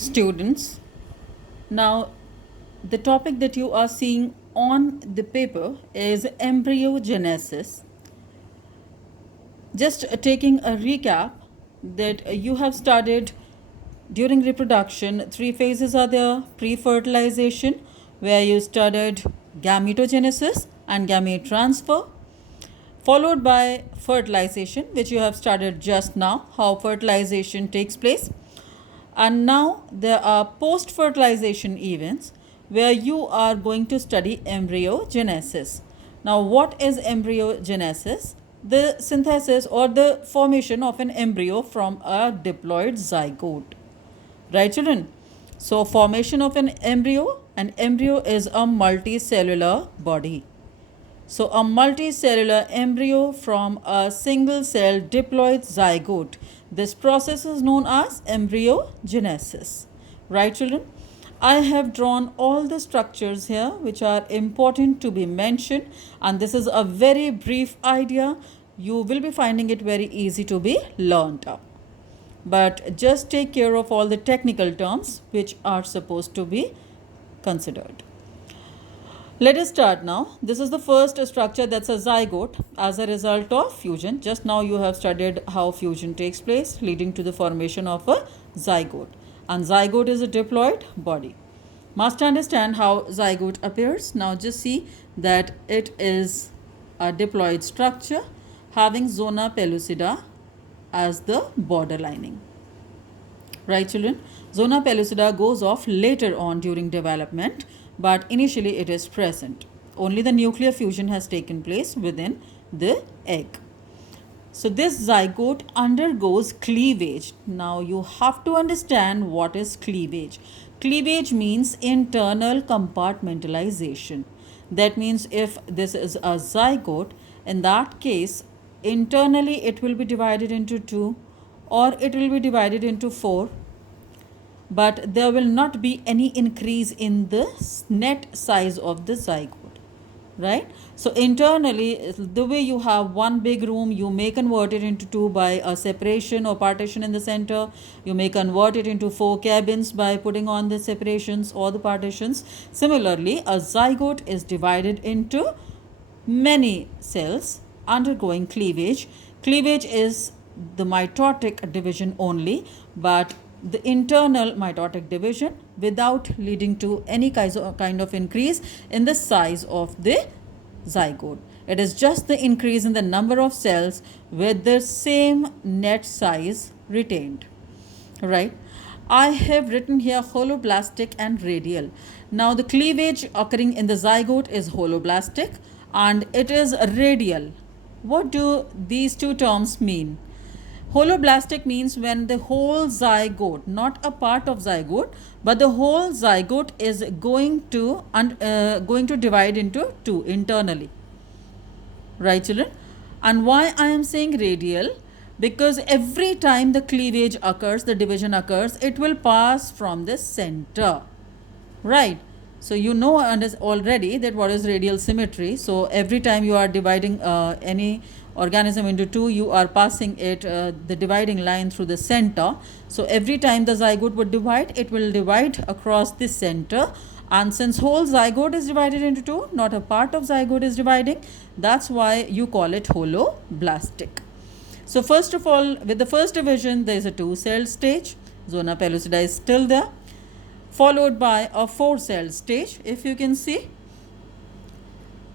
Students, now the topic that you are seeing on the paper is embryogenesis. Just taking a recap that you have studied during reproduction, three phases are there: pre fertilization, where you studied gametogenesis and gamete transfer, followed by fertilization, which you have studied just now, how fertilization takes place. And now there are post fertilization events where you are going to study embryogenesis. Now, what is embryogenesis? The synthesis or the formation of an embryo from a diploid zygote. Right, children? So, formation of an embryo is a multicellular body. So, a multicellular embryo from a single cell diploid zygote. This process is known as embryogenesis. Right, children? I have drawn all the structures here which are important to be mentioned, and this is a very brief idea. You will be finding it very easy to be learnt up. But just take care of all the technical terms which are supposed to be considered. Let us start now. This is the first structure, that's a zygote as a result of fusion. Just now you have studied how fusion takes place, leading to the formation of a zygote. And zygote is a diploid body. Must understand how zygote appears. Now just see that it is a diploid structure having zona pellucida as the border lining. Right, children? Zona pellucida goes off later on during development, but initially it is present. Only the nuclear fusion has taken place within the egg. So this zygote undergoes cleavage. Now you have to understand what is cleavage. Cleavage means internal compartmentalization. That means if this is a zygote, in that case, internally it will be divided into two, or it will be divided into four, but there will not be any increase in the net size of the zygote, right? So internally, the way you have one big room, you may convert it into two by a separation or partition in the center. You may convert it into four cabins by putting on the separations or the partitions. Similarly, a zygote is divided into many cells undergoing cleavage. Cleavage is the mitotic division only, but the internal mitotic division without leading to any kind of increase in the size of the zygote. It is just the increase in the number of cells with the same net size retained. Right? I have written here holoblastic and radial. Now the cleavage occurring in the zygote is holoblastic and it is radial. What do these two terms mean? Holoblastic means when the whole zygote, not a part of zygote, but the whole zygote is going to divide into two internally. Right, children? And why I am saying radial? Because every time the cleavage occurs, the division occurs, it will pass from the center. Right? So you know already that what is radial symmetry. So every time you are dividing any organism into two, you are passing it the dividing line through the center. So every time the zygote would divide, it will divide across the center. And since whole zygote is divided into two, not a part of zygote is dividing, that's why you call it holoblastic. So first of all, with the first division, there is a 2-cell stage. Zona pellucida is still there, followed by a 4-cell stage. If you can see,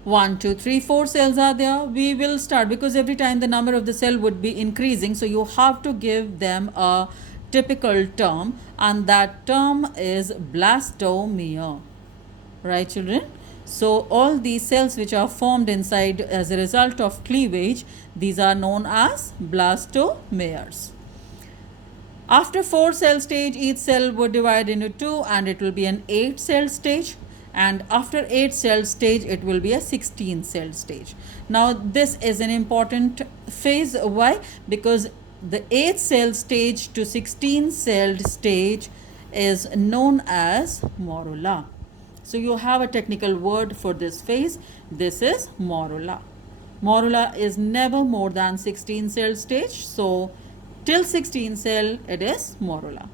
1, 2, 3, 4 cells are there. We will start, because every time the number of the cell would be increasing, so you have to give them a typical term, and that term is blastomere. Right, children? So all these cells which are formed inside as a result of cleavage, these are known as blastomeres. After 4-cell stage, each cell would divide into two and it will be an 8-cell stage. And after 8-cell stage, it will be a 16-cell stage. Now this is an important phase. Why? Because the 8-cell stage to 16-cell stage is known as morula. So you have a technical word for this phase. This is morula. Morula is never more than 16-cell stage. So till 16 cell, it is morula.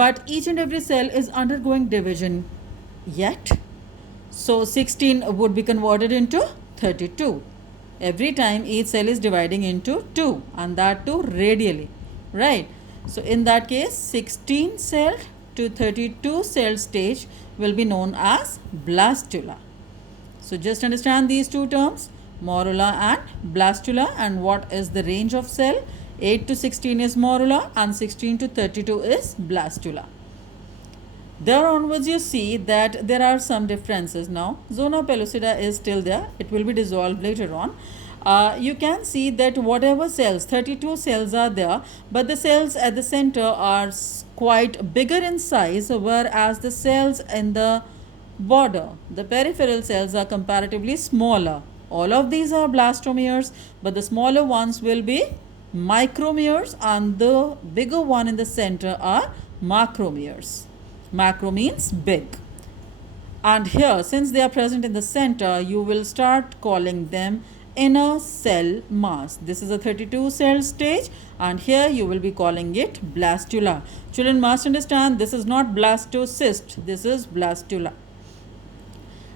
but each and every cell is undergoing division yet. So 16 would be converted into 32. Every time each cell is dividing into 2, and that too radially, right? So in that case, 16 cell to 32 cell stage will be known as blastula. So just understand these two terms, morula and blastula, and what is the range of cell. 8 to 16 is morula and 16 to 32 is blastula. There onwards you see that there are some differences now. Zona pellucida is still there. It will be dissolved later on. You can see that whatever cells, 32 cells are there, but the cells at the center are quite bigger in size, whereas the cells in the border, the peripheral cells, are comparatively smaller. All of these are blastomeres, but the smaller ones will be micromeres, and the bigger one in the center are macromeres. Macro means big. And here, since they are present in the center, you will start calling them inner cell mass. This is a 32 cell stage, and here you will be calling it blastula. Children must understand, this is not blastocyst, this is blastula.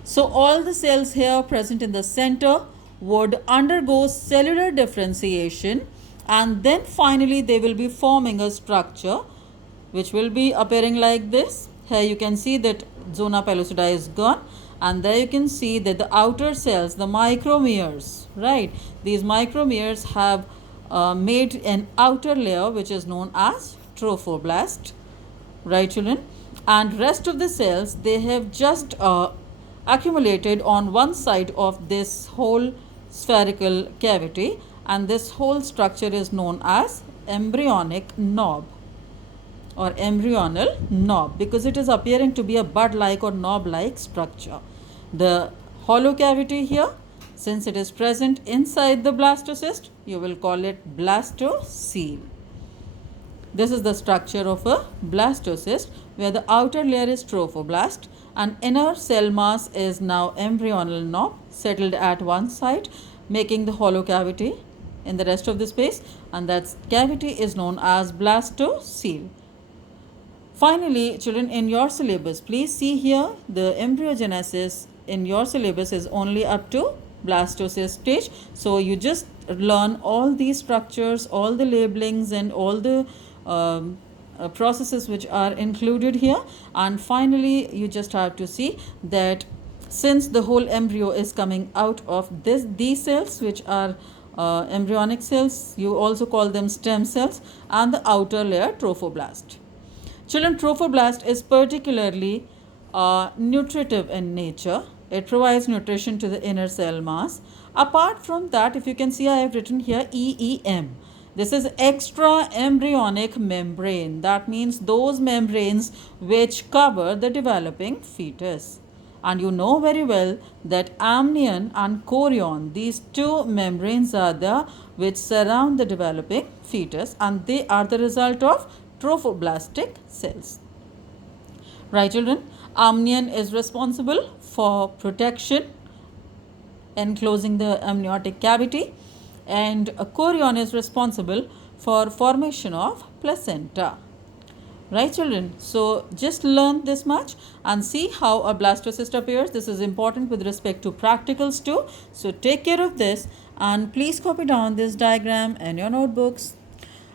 So all the cells here present in the center would undergo cellular differentiation, and then finally they will be forming a structure which will be appearing like this. Here you can see that zona pellucida is gone, and there you can see that the outer cells, the micromeres, right? These micromeres have made an outer layer which is known as trophoblast, right children? And rest of the cells, they have just accumulated on one side of this whole spherical cavity, and this whole structure is known as embryonic knob or embryonal knob, because it is appearing to be a bud-like or knob-like structure. The hollow cavity here, since it is present inside the blastocyst, you will call it blastocele. This is the structure of a blastocyst, where the outer layer is trophoblast and inner cell mass is now embryonal knob settled at one side, making the hollow cavity in the rest of the space, and that cavity is known as blastocele. Finally, children, in your syllabus, please see here the embryogenesis in your syllabus is only up to blastocyst stage. So you just learn all these structures, all the labelings, and all the processes which are included here. And finally, you just have to see that since the whole embryo is coming out of these cells, which are embryonic cells, you also call them stem cells, and the outer layer trophoblast. Children, trophoblast is particularly nutritive in nature. It provides nutrition to the inner cell mass. Apart from that, if you can see, I have written here EEM. This is extra embryonic membrane. That means those membranes which cover the developing fetus. And you know very well that amnion and chorion, these two membranes are there which surround the developing fetus, and they are the result of trophoblastic cells. Right children, amnion is responsible for protection enclosing the amniotic cavity, and a chorion is responsible for formation of placenta. Right children, so just learn this much and see how a blastocyst appears. This is important with respect to practicals too. So take care of this, and please copy down this diagram in your notebooks.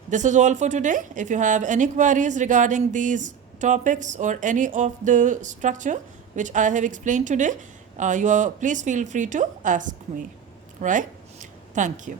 This is all for today. If you have any queries regarding these topics or any of the structure which I have explained today, please feel free to ask me. Right? Thank you.